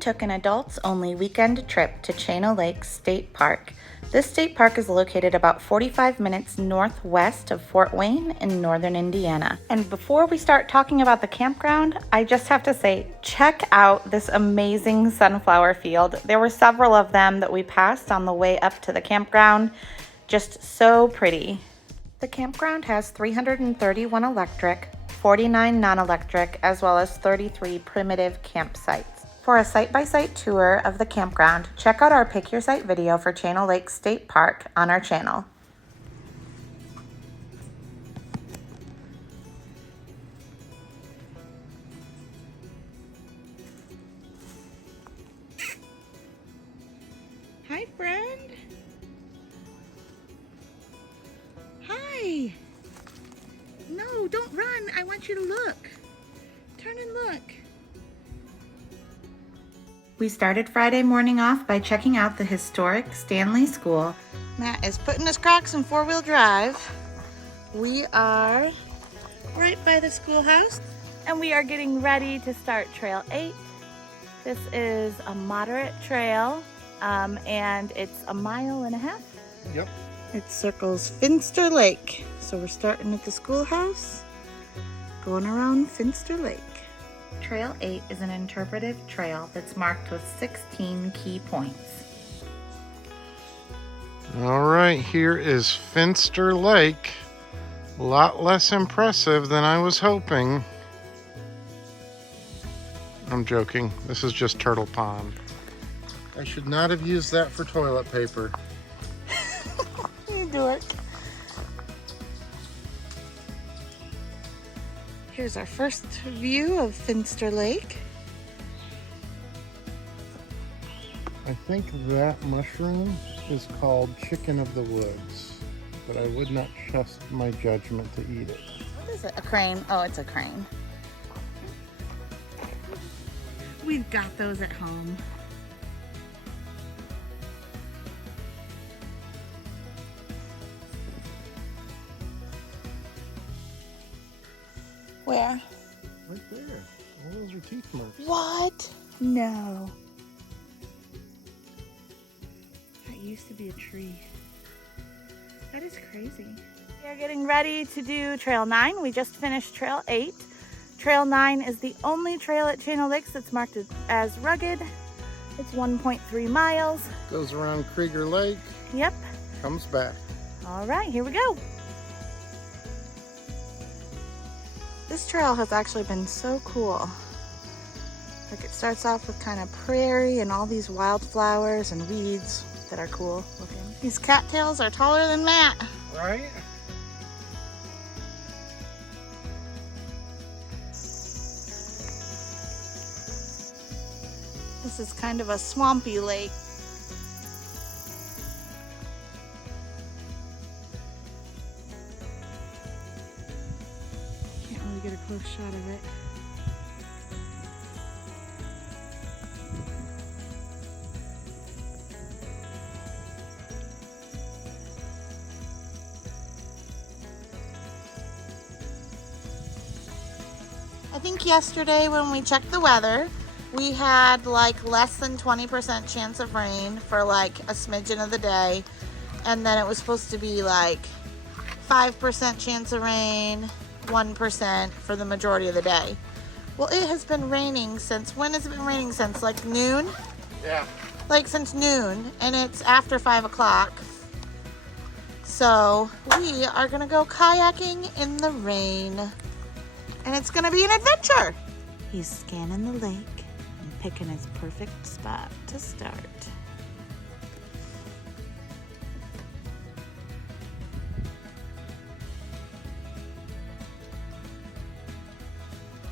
took an adults-only weekend trip to Chano Lake State Park. This state park is located about 45 minutes northwest of Fort Wayne in northern Indiana. And before we start talking about the campground, I just have to say, check out this amazing sunflower field. There were several of them that we passed on the way up to the campground. Just so pretty. The campground has 331 electric, 49 non-electric, as well as 33 primitive campsites. For a site-by-site tour of the campground, check out our Pick Your Site video for Chano Lake State Park on our channel. Hi, friend. Hi. No, don't run. I want you to look. Turn and look. We started Friday morning off by checking out the historic Stanley School. Matt is putting his Crocs in four-wheel drive. We are right by the schoolhouse, and we are getting ready to start Trail 8. This is a moderate trail, and it's 1.5 miles. Yep. It circles Finster Lake. So we're starting at the schoolhouse, going around Finster Lake. Trail 8 is an interpretive trail that's marked with 16 key points. All right, here is Finster Lake. A lot less impressive than I was hoping. I'm joking. This is just Turtle Pond. I should not have used that for toilet paper. You do it. Here's our first view of Finster Lake. I think that mushroom is called chicken of the woods, but I would not trust my judgment to eat it. What is it? A crane? Oh, it's a crane. We've got those at home. Where? Right there. All those are teeth marks. What? No. That used to be a tree. That is crazy. We are getting ready to do Trail 9. We just finished Trail 8. Trail 9 is the only trail at Chano Lakes that's marked as rugged. It's 1.3 miles. Goes around Krieger Lake. Yep. Comes back. All right, here we go. This trail has actually been so cool. Like, it starts off with kind of prairie and all these wildflowers and weeds that are cool looking. These cattails are taller than Matt. Right? This is kind of a swampy lake. Can't really get a close shot of it. I think yesterday when we checked the weather, we had like less than 20% chance of rain for like a smidgen of the day. And then it was supposed to be like 5% chance of rain, 1% for the majority of the day. Well, it has been raining since, when has it been raining since? Like noon? Yeah. Like since noon, and it's after 5 o'clock. So we are gonna go kayaking in the rain. And it's gonna be an adventure. He's scanning the lake and picking his perfect spot to start.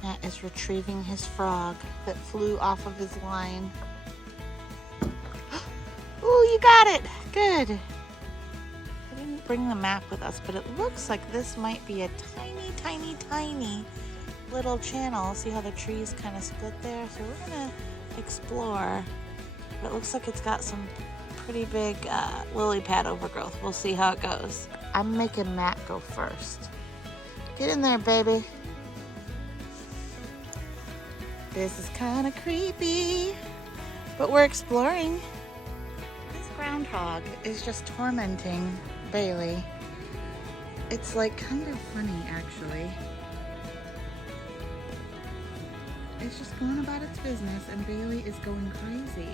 Matt is retrieving his frog that flew off of his line. Ooh, you got it. Good. I didn't bring the map with us, but it looks like this might be a tiny, tiny, tiny little channel. See how the trees kind of split there? So we're gonna explore. But it looks like it's got some pretty big lily pad overgrowth. We'll see how it goes. I'm making Matt go first. Get in there, baby. This is kind of creepy. But we're exploring. This groundhog is just tormenting Bailey. It's like kind of funny actually. It's just going about its business and Bailey is going crazy.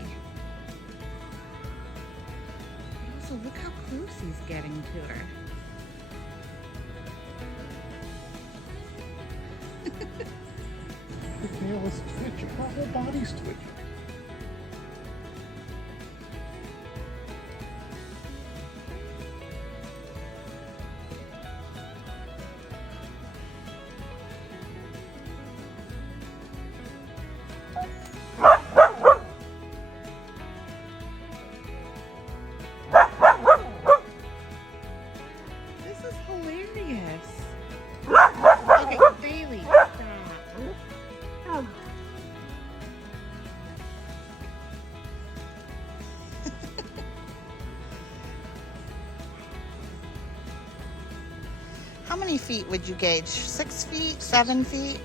But also look how close he's getting to her. The tail is twitching. Her whole body's twitching. This is hilarious. Okay, Bailey, stop. How many feet would you gauge? 6 feet? 7 feet?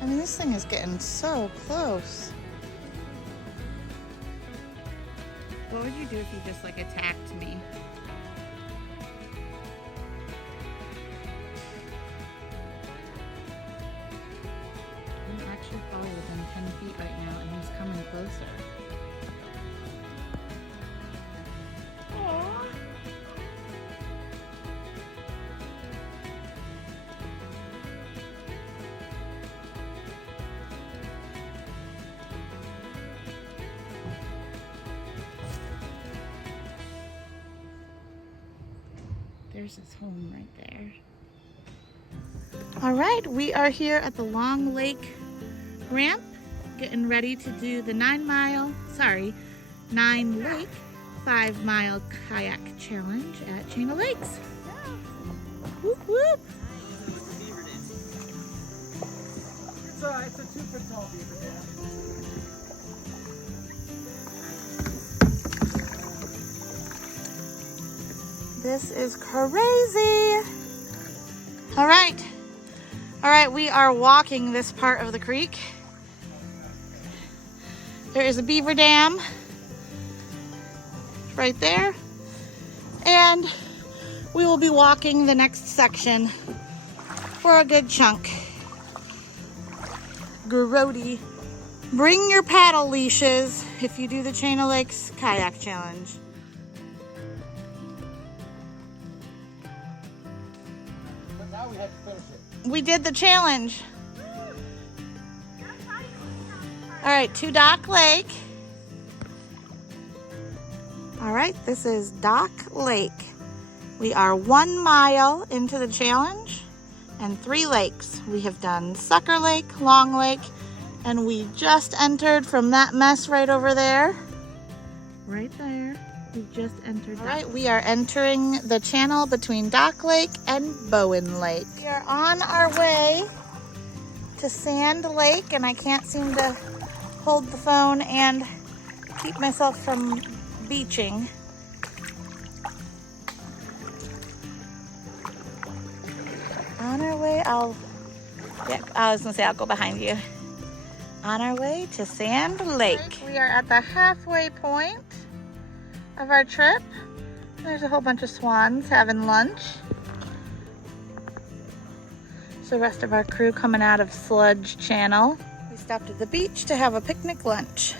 I mean, this thing is getting so close. What would you do if you just like attacked me? I'm actually probably within 10 feet right now and he's coming closer. Aww. There's his home right there. All right, we are here at the Long Lake ramp, getting ready to do the 9 Lake 5 mile kayak challenge at Chain of Lakes. Whoop whoop. It's a 2-foot tall beaver dam. This is crazy. All right, we are walking this part of the creek. There is a beaver dam right there. And we will be walking the next section for a good chunk. Grody. Bring your paddle leashes if you do the Chain of Lakes kayak challenge. But now we have to finish it. We did the challenge. All right, to Dock Lake. All right, this is Dock Lake. We are 1 mile into the challenge and 3 lakes. We have done Sucker Lake, Long Lake, and we just entered from that mess right over there. Right there. We just entered. All right, we are entering the channel between Dock Lake and Bowen Lake. We are on our way to Sand Lake, and I can't seem to hold the phone and keep myself from beaching. On our way, I was gonna say I'll go behind you. On our way to Sand Lake. We are at the halfway point of our trip. There's a whole bunch of swans having lunch. There's the rest of our crew coming out of Sludge Channel. We stopped at the beach to have a picnic lunch.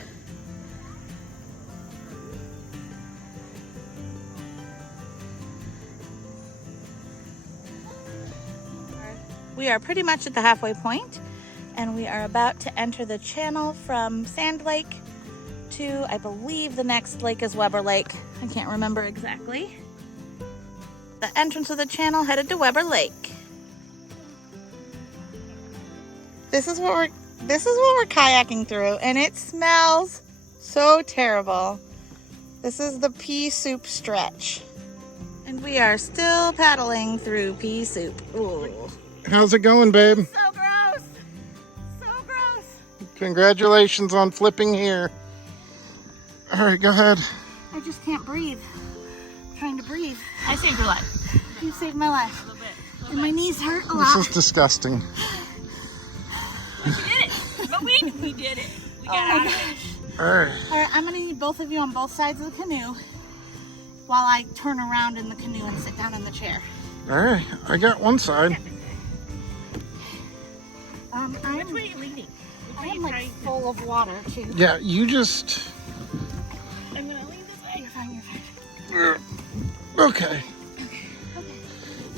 We are pretty much at the halfway point, and we are about to enter the channel from Sand Lake to, I believe the next lake is Weber Lake. I can't remember exactly. The entrance of the channel headed to Weber Lake. This is what we're kayaking through, and it smells so terrible. This is the pea soup stretch. And we are still paddling through pea soup. Ooh. How's it going, babe? So gross. So gross. Congratulations on flipping here. All right, go ahead. I just can't breathe. I'm trying to breathe. I saved your life. You saved my life. A little bit. And my knees hurt a lot. This is disgusting. You did it. But we did it. We got out of it. All right. All right, I'm gonna need both of you on both sides of the canoe while I turn around in the canoe and sit down in the chair. All right. I got one side. Which way are you leaning? I am like full of water too. Yeah, you just. I'm gonna lean this way. You're fine, you're fine. Okay.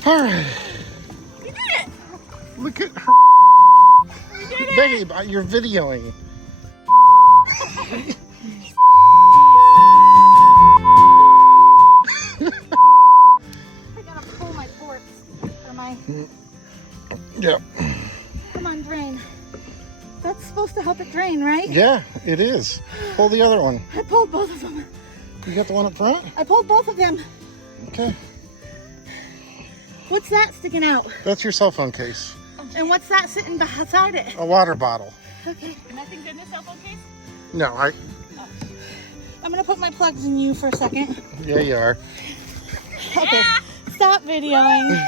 All right. We did it. Look at her. Babe, you're videoing. I gotta pull my ports or my. Yep. Come on, drain. That's supposed to help it drain, right? Yeah, it is. Pull the other one. I pulled both of them. You got the one up front? I pulled both of them. Okay. What's that sticking out? That's your cell phone case. And what's that sitting beside it? A water bottle. Okay. Nothing good in the cell phone case? No, I'm gonna put my plugs in you for a second. Yeah, you are. Okay. Stop videoing.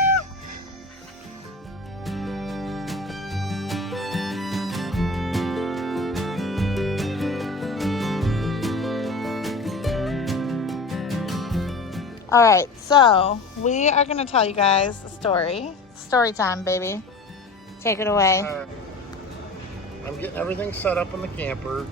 All right, so we are gonna tell you guys a story. Story time, baby. Take it away. I'm getting everything set up in the camper.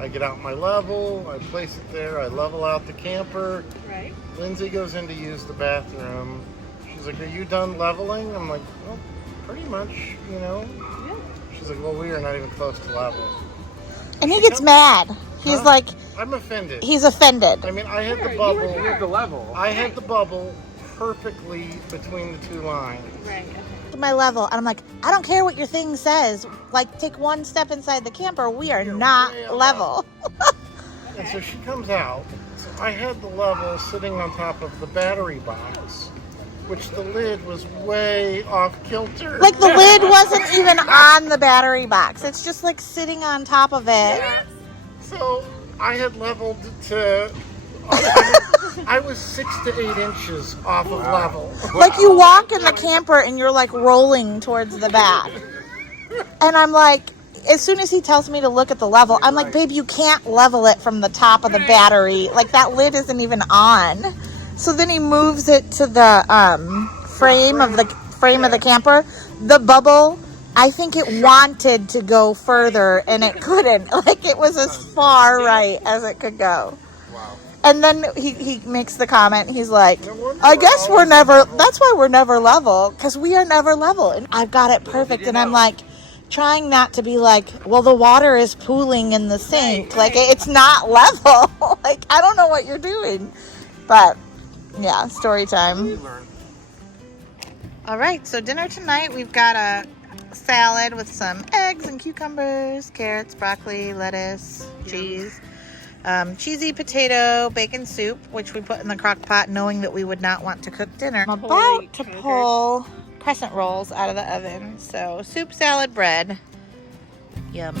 I get out my level, I place it there, I level out the camper. Right. Lindsay goes in to use the bathroom. She's like, "Are you done leveling?" I'm like, "Well, pretty much, you know." Yeah. She's like, "Well, we are not even close to level." And he gets mad. He's Huh? like, I'm offended. he's offended. I mean, I had the You bubble. have the level. I had the bubble perfectly between the two lines. Right. Okay. My level, and I'm like, I don't care what your thing says. Like, take one step inside the camper. We are You're not way above. level. And so she comes out. So I had the level sitting on top of the battery box, which the lid was way off kilter. Like the lid wasn't even on the battery box. It's just like sitting on top of it. So I had leveled to. I was 6 to 8 inches off of level. Like you walk in the camper and you're like rolling towards the back. And I'm like, as soon as he tells me to look at the level, I'm like, babe, you can't level it from the top of the battery. Like that lid isn't even on. So then he moves it to the frame of the camper. The bubble, I think it wanted to go further and it couldn't. Like it was as far right as it could go. Wow. And then he makes the comment, he's like, I guess we're never, that's why we're never level, because we are never level. And I've got it perfect, and I'm like, trying not to be like, well, the water is pooling in the sink. Like, it's not level. Like, I don't know what you're doing. But, yeah, story time. All right, so dinner tonight, we've got a salad with some eggs and cucumbers, carrots, broccoli, lettuce, cheese. Cheesy potato bacon soup, which we put in the crock pot knowing that we would not want to cook dinner. I'm about to pull crescent rolls out of the oven. So soup, salad, bread. Yum.